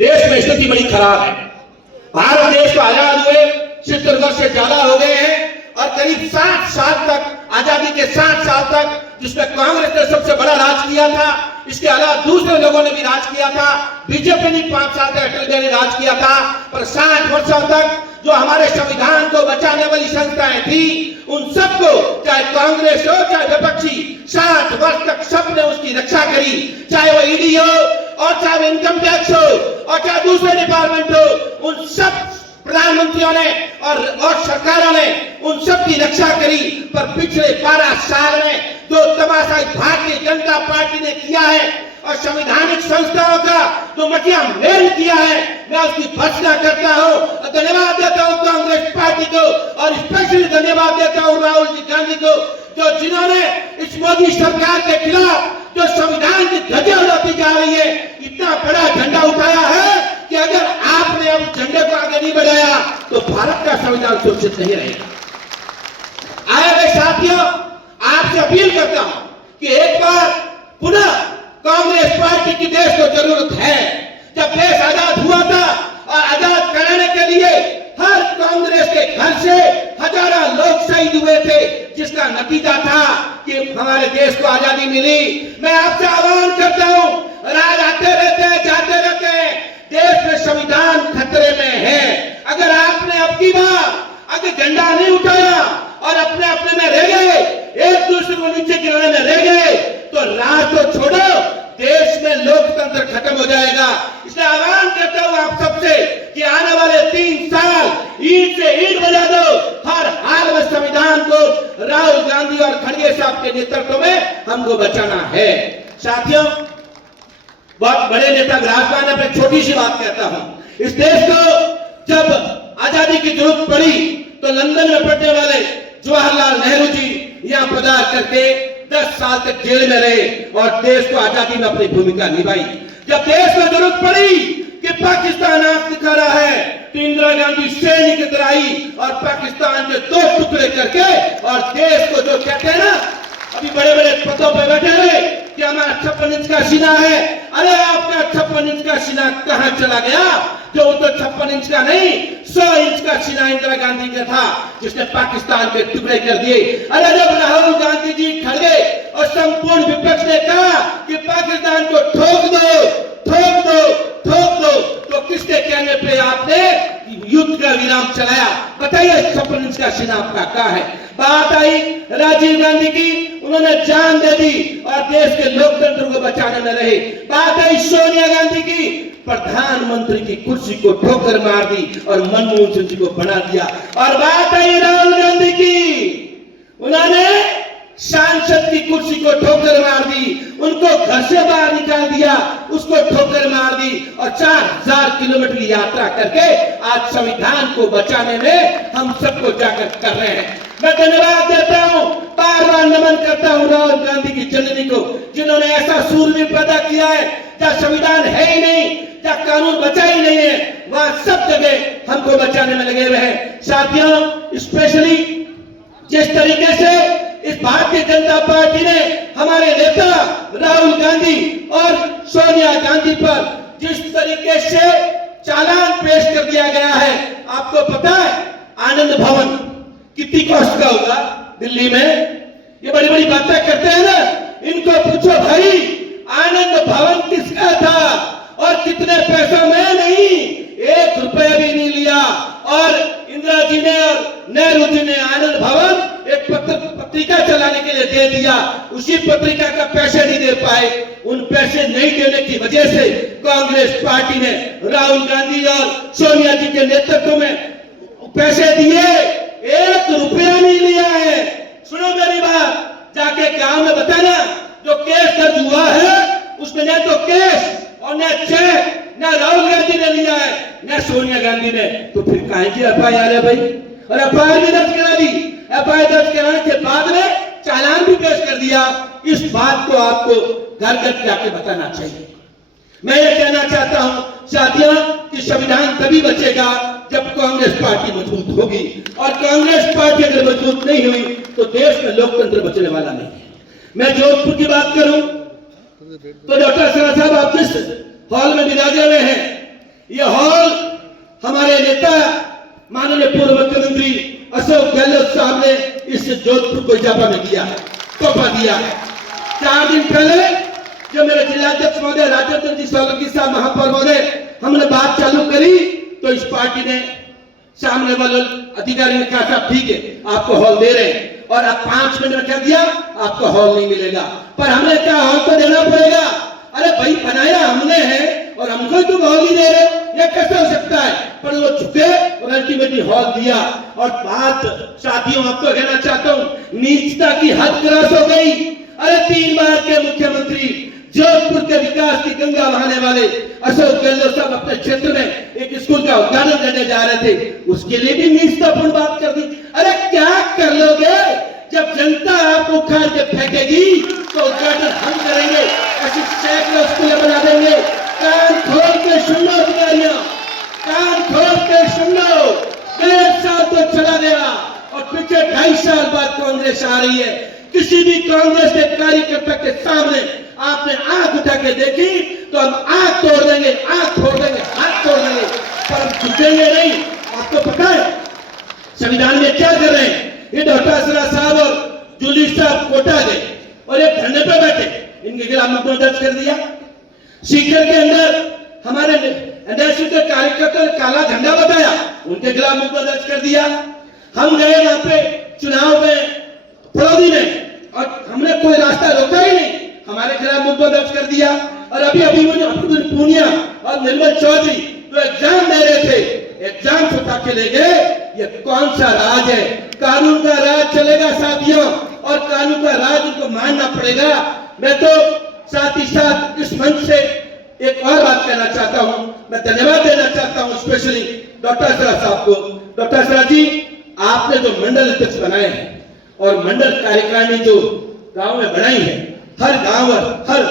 देश में स्थिति बड़ी खराब है। भारत देश को आजाद हुए 70 वर्ष से ज्यादा हो गए हैं और करीब 60 साल तक, आजादी के 60 साल तक, जिसमें कांग्रेस ने सबसे बड़ा राज किया था, इसके अलावा दूसरे लोगों ने भी राज किया था, बीजेपी ने 5 साल तक अटल बिहारी राज किया था, पर 60 वर्षों तक जो हमारे संविधान को बचाने वाली संस्थाएं थी, उन सबको, चाहे कांग्रेस हो चाहे विपक्षी, 60 वर्ष तक सबने उसकी रक्षा करी। चाहे वो ईडी हो और चाहे वो इनकम टैक्स हो और चाहे दूसरे डिपार्टमेंट हो, उन सब प्रधानमंत्रियों ने और सरकारों ने उन सब की रक्षा करी। पर पिछले 12 साल में जो तमाशा भारतीय जनता पार्टी ने किया है और संवैधानिक संस्थाओं का जो मटिया मेल किया है, मैं उसकी भर्त्सना करता हूं। धन्यवाद देता हूं कांग्रेस पार्टी को और स्पेशली धन्यवाद देता हूं राहुल जी गांधी को, जो जिन्होंने इस मोदी सरकार के खिलाफ जो संविधान की ध्वजा उड़ाती जा रही है, इतना बड़ा झंडा उठाया है कि अगर आपने अब झंडे को आगे नहीं बढ़ाया तो भारत का संविधान सुरक्षित नहीं रहेगा। आए हुए साथियों, आपसे अपील करता हूं कि एक बार पुनः कांग्रेस पार्टी की देश को जरूरत है। जब देश आजाद हुआ था और आजाद कराने के लिए हर कांग्रेस के घर से हजारों लोग शहीद हुए थे, जिसका नतीजा था कि हमारे देश को आजादी मिली। मैं आपसे आह्वान करता हूं, राज आते रहते हैं, जाते रहते हैं, देश में संविधान खतरे में है। अगर आपने अब की बार अगर झंडा नहीं उठाया और अपने अपने में रह गए, एक दूसरे को नीचे गिराने में रह गए, तो राज तो छोड़ो, देश में लोकतंत्र खत्म हो जाएगा। इसलिए आह्वान करता हूं आप सबसे कि आने वाले 3 साल ईंट से ईंट बजा दो, हर हाल में संविधान को राहुल गांधी और खड़गे साहब के नेतृत्व में हमको बचाना है। साथियों, बहुत बड़े नेता विराजमान है, मैं छोटी सी बात कहता हूं। इस देश को जब आजादी की जरूरत पड़ी तो लंदन में पढ़ने वाले जवाहरलाल नेहरू जी यहां पधार करके 10 साल तक जेल में रहे और देश को आजादी में अपनी भूमिका निभाई। जब देश को जरूरत पड़ी कि पाकिस्तान आंख दिखा रहा है तो इंदिरा गांधी सैनिक की तरह आई और पाकिस्तान के 2 टुकड़े करके और देश को, जो कहते हैं ना अभी बड़े बड़े पदों पर बैठे हुए कि हमारा 56 इंच का सीना है, अरे आपका 56 इंच का सीना कहां चला गया? जो तो 56 इंच का नहीं, 100 इंच का सीना इंदिरा गांधी का था, जिसने पाकिस्तान के टुकड़े कर दिए। अरे जब राहुल गांधी जी खड़े और संपूर्ण विपक्ष ने कहा कि पाकिस्तान को ठोक दो, ठोक दो, ठोक दो, तो किसके कहने पे आपने युद्ध का विराम चलाया? बताइए 56 इंच का सीना आपका कहां है? बात आई राजीव गांधी की, उन्होंने जान दे दी और देश के लोकतंत्र को बचाने में रहे। बात आई सोनिया गांधी की, प्रधानमंत्री की कुर्सी को ठोकर मार दी और मनमोहन सिंह जी को बना दिया। और बात आई राहुल गांधी की, उन्होंने सांसद की कुर्सी को ठोकर मार दी, उनको घर से बाहर निकाल दिया, उसको ठोकर मार दी और 4000 किलोमीटर की यात्रा करके आज संविधान को बचाने में हम सबको जाकर कर रहे हैं। मैं धन्यवाद देता हूं, बार बार नमन करता हूं राहुल गांधी की जननी को, जिन्होंने ऐसा सूरवीर पैदा किया है जहां संविधान है ही नहीं, जहां कानून बचा ही नहीं है, वहां सब जगह हमको बचाने में लगे हुए हैं। साथियों, स्पेशली जिस तरीके से इस भारतीय जनता पार्टी ने हमारे नेता राहुल गांधी और सोनिया गांधी पर जिस तरीके से चालान पेश कर दिया गया है, आपको पता है आनंद भवन कितनी कॉस्ट का होगा दिल्ली में? ये बड़ी बड़ी बातें करते हैं ना, इनको पूछो भाई आनंद भवन किसका था और कितने पैसों में? नहीं, 1 रुपया भी नहीं लिया। और इंदिरा जी ने और नेहरू जी ने आनंद भवन एक पत्रिका चलाने के लिए दे दिया, उसी पत्रिका का पैसे नहीं दे पाए। उन पैसे नहीं देने की वजह से कांग्रेस पार्टी ने राहुल गांधी और सोनिया जी के नेतृत्व में पैसे दिए, 1 रुपया नहीं लिया है। सुनो मेरी बात, जाके गांव में बताना, जो केस दर्ज हुआ है उसमें न तो केस और न चेक न राहुल गांधी ने लिया है न सोनिया गांधी ने, तो फिर काहे की एफआईआर है भाई? और एफआईआर भी दर्ज करा दी, एफआईआर दर्ज कराने के बाद में चालान भी पेश कर दिया। इस बात को आपको घर घर जाके बताना चाहिए। मैं ये कहना चाहता हूं साथियों कि संविधान तभी बचेगा जब कांग्रेस पार्टी मजबूत होगी, और कांग्रेस पार्टी अगर मजबूत नहीं हुई तो देश में लोकतंत्र बचने वाला नहीं है। मैं जोधपुर की बात करूं तो डॉक्टर सरा साहब आप जिस हॉल में विराजे हुए हैं, ये हॉल हमारे नेता माननीय पूर्व मुख्यमंत्री अशोक गहलोत साहब ने इस जोधपुर को इजाफा में दिया है, तोहफा दिया है। 4 दिन पहले जब मेरे जिलाध्यक्ष महोदय राजेंद्र जी सोलंकी साहब महापौर महोदय हमने बात चालू करी तो इस पार्टी ने सामने वाले अधिकारी ने कहा साहब ठीक है आपको हॉल दे रहे हैं, और अब 5 मिनट में कह दिया आपको हॉल नहीं मिलेगा। पर हमने कहा हॉल तो देना पड़ेगा। अरे भाई बनाया हमने है और हमको तुम हॉल ही दे रहे हो, ये कैसे हो सकता है? पर वो झुके और अल्टीमेटली हॉल दिया। और बात साथियों आपको कहना चाहता हूँ, नीचता की हद क्रॉस हो गई। अरे 3 बार के मुख्यमंत्री जोधपुर के विकास की गंगा बहाने वाले अशोक गहलोत साहब अपने क्षेत्र में एक स्कूल का उद्घाटन करने जा रहे थे, उसके लिए भी नीचतापूर्ण बात कर दी। अरे क्या कर लोगे जब जनता आपको उखाड़ के फेंकेगी तो उद्घाटन हम करेंगे, ऐसी सैकड़ों स्कूलें बना देंगे। कान खोल के सुन लो अधिकारियों, कान खोल के सुन लो। 1.5 साल तो चला गया और पीछे 2.5 साल बाद कांग्रेस आ रही है। किसी भी कांग्रेस के कार्यकर्ता के सामने आपने आंख उठा के देखी तो हम आंख तोड़ देंगे, आंख तोड़ देंगे, हाथ तोड़ देंगे, पर हम झुकेंगे नहीं। आपको पता है संविधान में क्या कर रहे हैं? ये डॉक्टर साहब और जूली साहब कोटा गए और एक धरने पे बैठे, इनके खिलाफ मुकदमा दर्ज कर दिया। सीकर के अंदर हमारे एनएसयू के कार्यकर्ता ने काला झंडा बताया, उनके खिलाफ मुकदमा दर्ज कर दिया। हम गए वहां पे चुनाव में फड़ौदी में और हमने कोई रास्ता रोका ही नहीं, हमारे खिलाफ मुकदमा दर्ज कर दिया। और अभी मुझे पूनिया और निर्मल चौधरी जो एग्जाम दे रहे थे, एग्जाम से उठा के ले गए। ये कौन सा राज है? कानून का राज चलेगा साथियों, और कानून का राज उनको मानना पड़ेगा। मैं तो साथ ही साथ इस मंच से एक और बात कहना चाहता हूं, मैं धन्यवाद देना चाहता हूं स्पेशली डॉक्टर सरा साहब को। डॉक्टर सरा जी, आपने जो मंडल अध्यक्ष बनाए हैं और मंडल कार्यकारिणी जो गांव में बनाई है, हर गांव और हर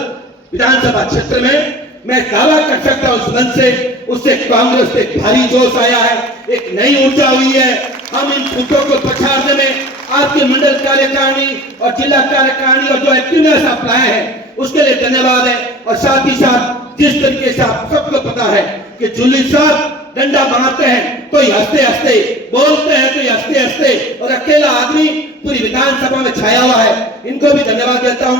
विधानसभा क्षेत्र में मैं दावा कर सकता हूं उस मंच से, उससे कांग्रेस पे भारी जोश आया है, एक नई ऊर्जा हुई है। हम इन फूटों को पछाड़ने में आपके मंडल कार्यकारिणी और जिला कार्यकारिणी और जो एक्टिवनेस आप लाए हैं उसके लिए धन्यवाद है। और साथ ही साथ जिस तरीके से आप सबको पता है कि जूली साहब डंडा मारते हैं कोई हंसते हंसते, बोलते हैं कोई हंसते हंसते, और अकेला आदमी पूरी विधानसभा में छाया हुआ है, इनको भी धन्यवाद देता हूं।